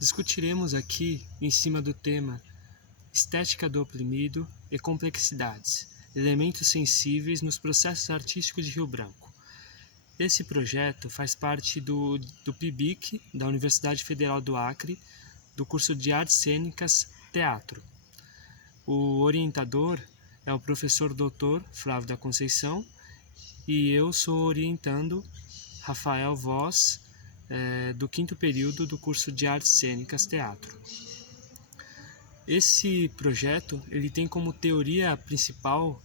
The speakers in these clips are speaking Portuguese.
Discutiremos aqui em cima do tema Estética do Oprimido e Complexidades, elementos sensíveis nos processos artísticos de Rio Branco. Esse projeto faz parte do PIBIC, da Universidade Federal do Acre, do curso de Artes Cênicas Teatro. O orientador é o professor Dr. Flávio da Conceição e eu sou orientando Rafael Voz, do 5º período do curso de Artes Cênicas Teatro. Esse projeto ele tem como teoria principal,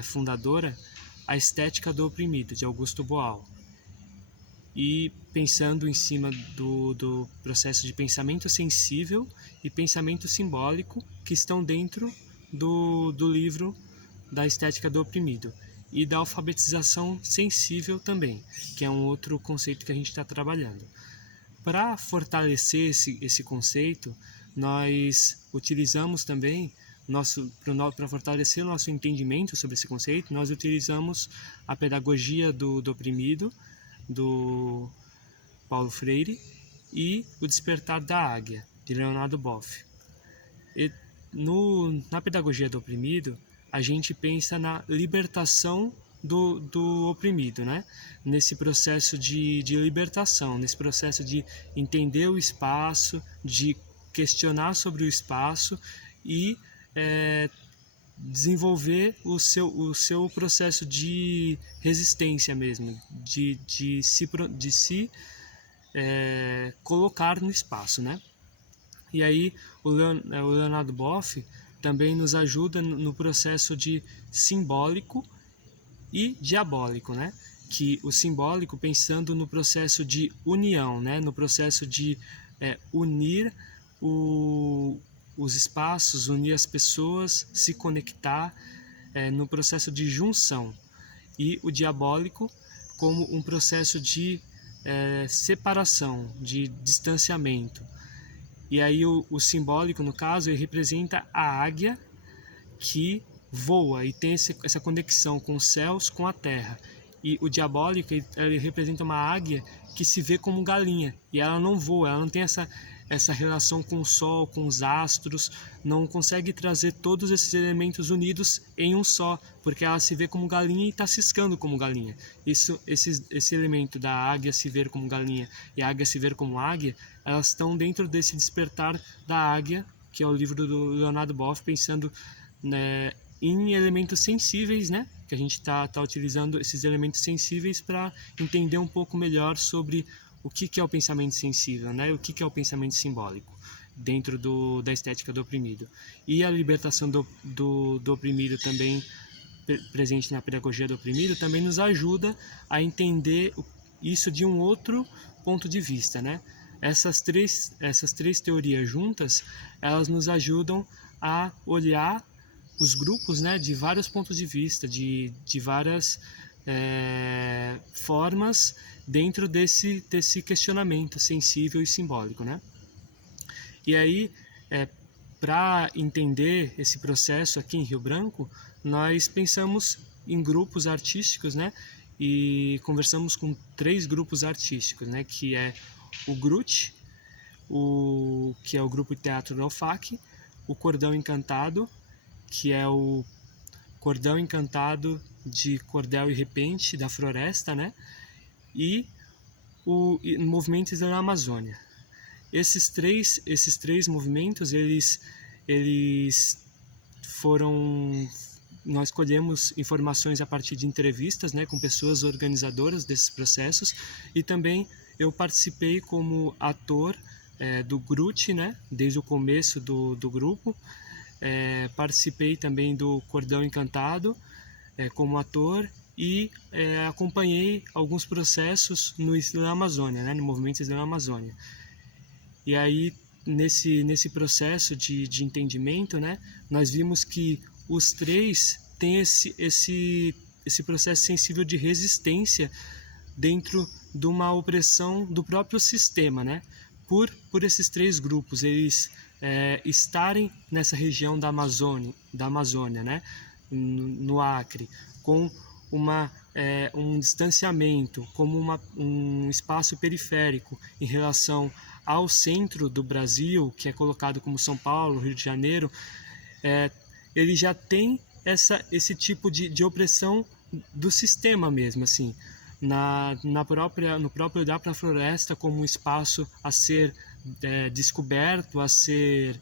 fundadora, a Estética do Oprimido, de Augusto Boal. E pensando em cima do processo de pensamento sensível e pensamento simbólico que estão dentro do livro da Estética do Oprimido. E da alfabetização sensível também, que é um outro conceito que a gente está trabalhando. Para fortalecer esse conceito, nós utilizamos também, para fortalecer o nosso entendimento sobre esse conceito, nós utilizamos a pedagogia do oprimido, do Paulo Freire, e o Despertar da Águia, de Leonardo Boff. Na pedagogia do oprimido, a gente pensa na libertação do oprimido, né? Nesse processo de libertação, nesse processo de entender o espaço, de questionar sobre o espaço e desenvolver o seu processo de resistência mesmo, de se colocar no espaço, né? E aí o Leonardo Boff também nos ajuda no processo de simbólico e diabólico, né? Que o simbólico pensando no processo de união, né? No processo de unir os espaços, unir as pessoas, se conectar no processo de junção. E o diabólico como um processo de separação, de distanciamento. E aí o simbólico, no caso, ele representa a águia que voa e tem essa conexão com os céus, com a terra. E o diabólico, ele representa uma águia que se vê como galinha. E ela não voa, ela não tem essa relação com o sol, com os astros, não consegue trazer todos esses elementos unidos em um só, porque ela se vê como galinha e está ciscando como galinha. Esse elemento da águia se ver como galinha e a águia se ver como águia, elas estão dentro desse despertar da águia, que é o livro do Leonardo Boff, pensando em elementos sensíveis, né? Que a gente está utilizando esses elementos sensíveis para entender um pouco melhor sobre o que é o pensamento sensível, né? O que é o pensamento simbólico dentro da estética do oprimido. E a libertação do oprimido também, presente na pedagogia do oprimido, também nos ajuda a entender isso de um outro ponto de vista, né? Essas três teorias juntas, elas nos ajudam a olhar os grupos, né, de vários pontos de vista, de várias formas dentro desse questionamento sensível e simbólico, né? E aí, para entender esse processo aqui em Rio Branco, nós pensamos em grupos artísticos, né? E conversamos com 3 grupos artísticos, né? Que é o GRUT, que é o Grupo de Teatro da UFAC, o Cordão Encantado, que é o Cordão Encantado de Cordel e Repente da Floresta, né? E o Movimentos da Amazônia. Esses três movimentos, eles foram... Nós colhemos informações a partir de entrevistas, né, com pessoas organizadoras desses processos, e também eu participei como ator do GRUT, né, desde o começo do grupo. Participei também do Cordão Encantado como ator e acompanhei alguns processos no Islã Amazônia, né, no movimento Islã Amazônia. E aí, nesse processo de entendimento, né, nós vimos que os 3 têm esse processo sensível de resistência dentro de uma opressão do próprio sistema, né? Por esses 3 grupos, eles estarem nessa região da Amazônia, né? No Acre, com um distanciamento, como um espaço periférico em relação ao centro do Brasil, que é colocado como São Paulo, Rio de Janeiro, ele já tem esse tipo de opressão do sistema mesmo, assim, no próprio olhar para a floresta como um espaço a ser descoberto, a ser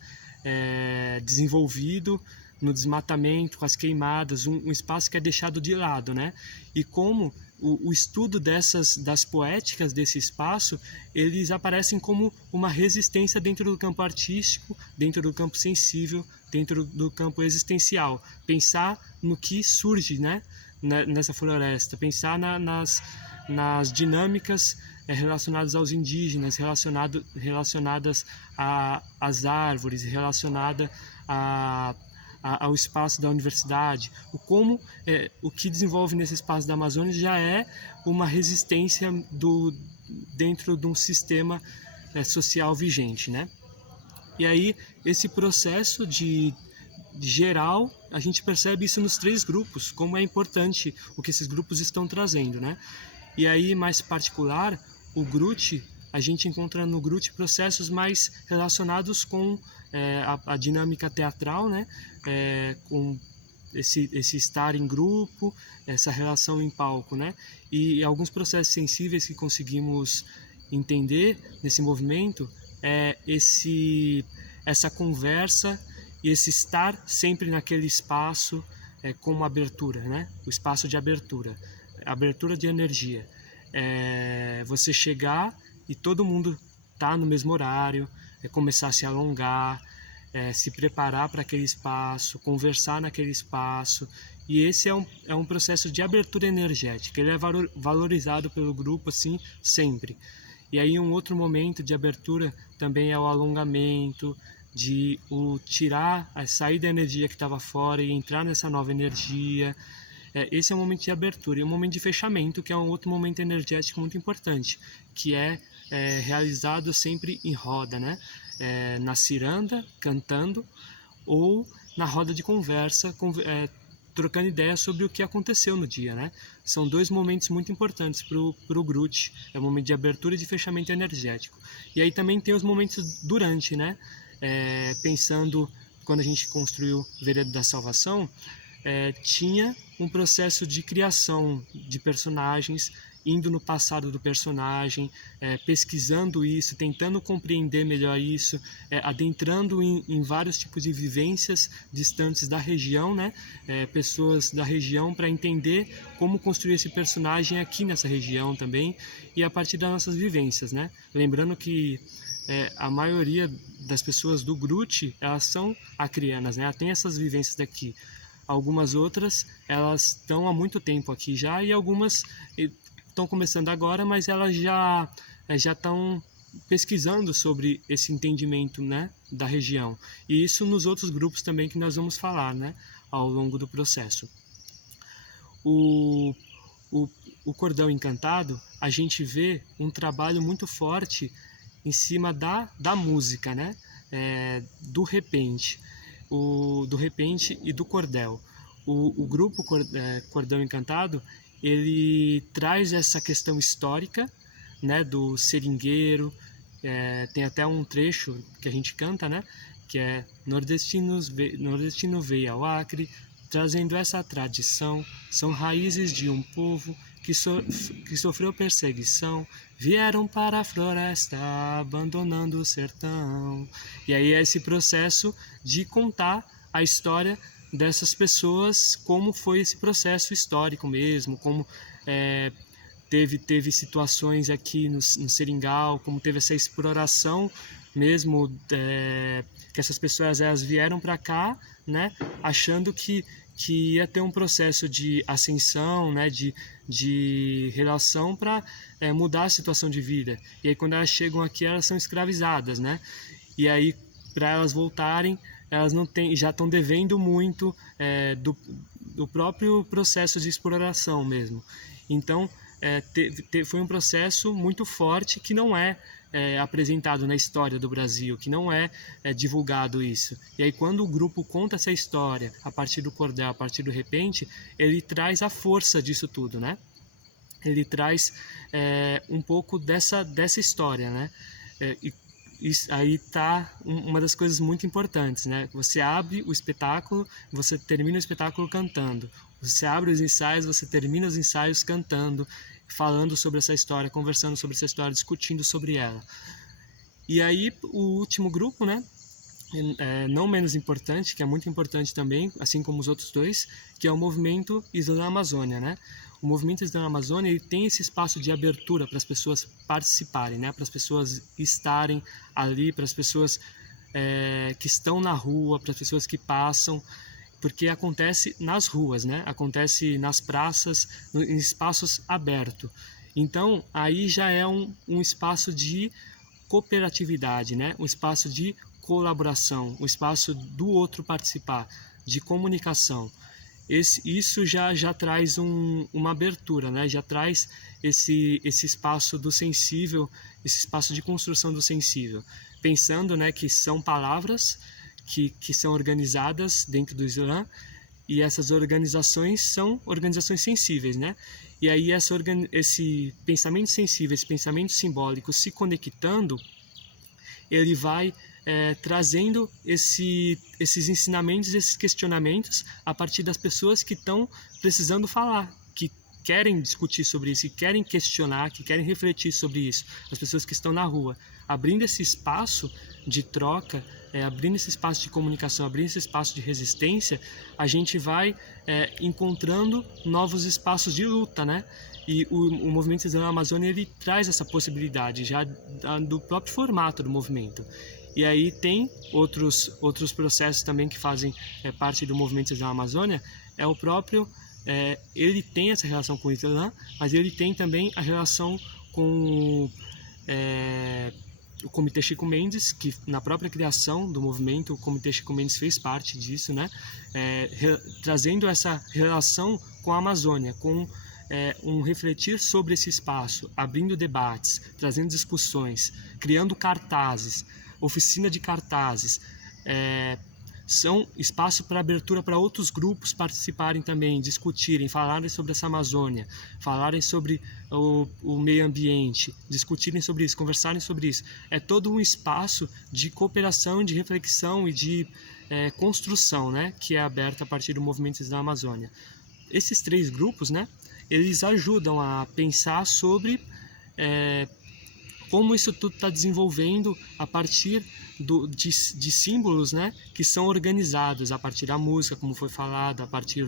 desenvolvido, no desmatamento, com as queimadas, um espaço que é deixado de lado, né? E como o estudo das poéticas desse espaço, eles aparecem como uma resistência dentro do campo artístico, dentro do campo sensível, dentro do campo existencial. Pensar no que surge, né, nessa floresta, pensar nas dinâmicas relacionadas aos indígenas, relacionadas às árvores, relacionada ao espaço da universidade, o que desenvolve nesse espaço da Amazônia já é uma resistência dentro de um sistema social vigente, né? E aí esse processo de geral, a gente percebe isso nos 3 grupos, como é importante o que esses grupos estão trazendo, né? E aí, mais particular, o Gruth, a gente encontra no Gruth processos mais relacionados com a dinâmica teatral, né? Com esse estar em grupo, essa relação em palco, né? E alguns processos sensíveis que conseguimos entender nesse movimento é essa conversa e esse estar sempre naquele espaço como abertura, né? O espaço de abertura de energia. Você chegar e todo mundo tá no mesmo horário, começar a se alongar, se preparar para aquele espaço, conversar naquele espaço. E esse é um processo de abertura energética. Ele é valorizado pelo grupo assim sempre. E aí um outro momento de abertura também é o alongamento, de sair da energia que estava fora e entrar nessa nova energia. Esse é um momento de abertura e um momento de fechamento, que é um outro momento energético muito importante, que é realizado sempre em roda, né? Na ciranda, cantando, ou na roda de conversa, trocando ideias sobre o que aconteceu no dia, né? São 2 momentos muito importantes para o Gruth, é o momento de abertura e de fechamento energético. E aí também tem os momentos durante, né? Pensando, quando a gente construiu Veredas da Salvação, tinha um processo de criação de personagens, indo no passado do personagem, pesquisando isso, tentando compreender melhor isso, adentrando em vários tipos de vivências distantes da região, né? Pessoas da região, para entender como construir esse personagem aqui nessa região também, e a partir das nossas vivências, né? Lembrando que a maioria das pessoas do Gruth, elas são acrianas, né? Elas têm essas vivências daqui. Algumas outras, elas estão há muito tempo aqui já, e algumas estão começando agora, mas elas já estão pesquisando sobre esse entendimento, né, da região. E isso nos outros grupos também que nós vamos falar, né, ao longo do processo. O Cordão Encantado, a gente vê um trabalho muito forte em cima da música, né, do repente. Do repente e do cordel. O grupo Cordão Encantado, ele traz essa questão histórica, né, do seringueiro. Tem até um trecho que a gente canta, né, que é nordestino veio ao Acre, trazendo essa tradição, são raízes de um povo que sofreu perseguição, vieram para a floresta, abandonando o sertão. E aí é esse processo de contar a história dessas pessoas, como foi esse processo histórico mesmo, como teve situações aqui no Seringal, como teve essa exploração mesmo, que essas pessoas elas vieram para cá, né, achando que ia ter um processo de ascensão, né, de relação para mudar a situação de vida. E aí quando elas chegam aqui, elas são escravizadas, né? E aí para elas voltarem, elas não têm, já estão devendo muito do próprio processo de exploração mesmo. Então foi um processo muito forte que não é apresentado na história do Brasil, que não é divulgado isso. E aí quando o grupo conta essa história a partir do cordel, a partir do repente, ele traz a força disso tudo, né? Ele traz um pouco dessa história, né? E aí está uma das coisas muito importantes, né? Você abre o espetáculo, você termina o espetáculo cantando. Você abre os ensaios, você termina os ensaios cantando, falando sobre essa história, conversando sobre essa história, discutindo sobre ela. E aí o último grupo, né? Não menos importante, que é muito importante também, assim como os outros dois, que é o movimento Islã Amazônia, né? O movimento Islã Amazônia, ele tem esse espaço de abertura para as pessoas participarem, né? Para as pessoas estarem ali, para as pessoas que estão na rua, para as pessoas que passam, porque acontece nas ruas, né? Acontece nas praças, em espaços abertos. Então, aí já é um espaço de cooperatividade, né? Um espaço de colaboração, um espaço do outro participar, de comunicação. Isso já traz uma abertura, né? Já traz esse espaço do sensível, esse espaço de construção do sensível. Pensando, né, que são palavras que são organizadas dentro do Islã, e essas organizações são organizações sensíveis, né? E aí esse pensamento sensível, esse pensamento simbólico se conectando, ele vai trazendo esses ensinamentos, esses questionamentos a partir das pessoas que estão precisando falar, que querem discutir sobre isso, que querem questionar, que querem refletir sobre isso, as pessoas que estão na rua, abrindo esse espaço de troca, abrindo esse espaço de comunicação, abrindo esse espaço de resistência, a gente vai encontrando novos espaços de luta, né? E o movimento Islã na Amazônia, ele traz essa possibilidade já do próprio formato do movimento. E aí tem outros processos também que fazem parte do movimento Islã na Amazônia, é o próprio, ele tem essa relação com o Islã, mas ele tem também a relação com o Comitê Chico Mendes, que na própria criação do movimento, o Comitê Chico Mendes fez parte disso, né? Trazendo essa relação com a Amazônia, com um refletir sobre esse espaço, abrindo debates, trazendo discussões, criando cartazes, oficina de cartazes, são espaço para abertura para outros grupos participarem também, discutirem, falarem sobre essa Amazônia, falarem sobre o meio ambiente, discutirem sobre isso, conversarem sobre isso. É todo um espaço de cooperação, de reflexão e de construção, né, que é aberto a partir do movimento da Amazônia. Esses 3 grupos, né, eles ajudam a pensar sobre como isso tudo está desenvolvendo a partir de símbolos, né, que são organizados a partir da música, como foi falado, a partir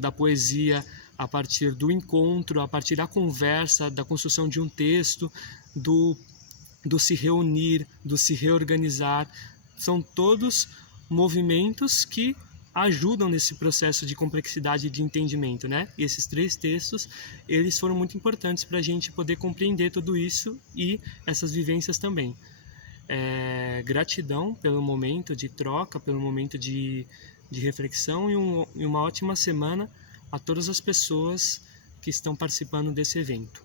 da poesia, a partir do encontro, a partir da conversa, da construção de um texto, do se reunir, do se reorganizar. São todos movimentos que ajudam nesse processo de complexidade e de entendimento, né? E esses 3 textos, eles foram muito importantes para a gente poder compreender tudo isso e essas vivências também. Gratidão pelo momento de troca, pelo momento de reflexão e uma ótima semana a todas as pessoas que estão participando desse evento.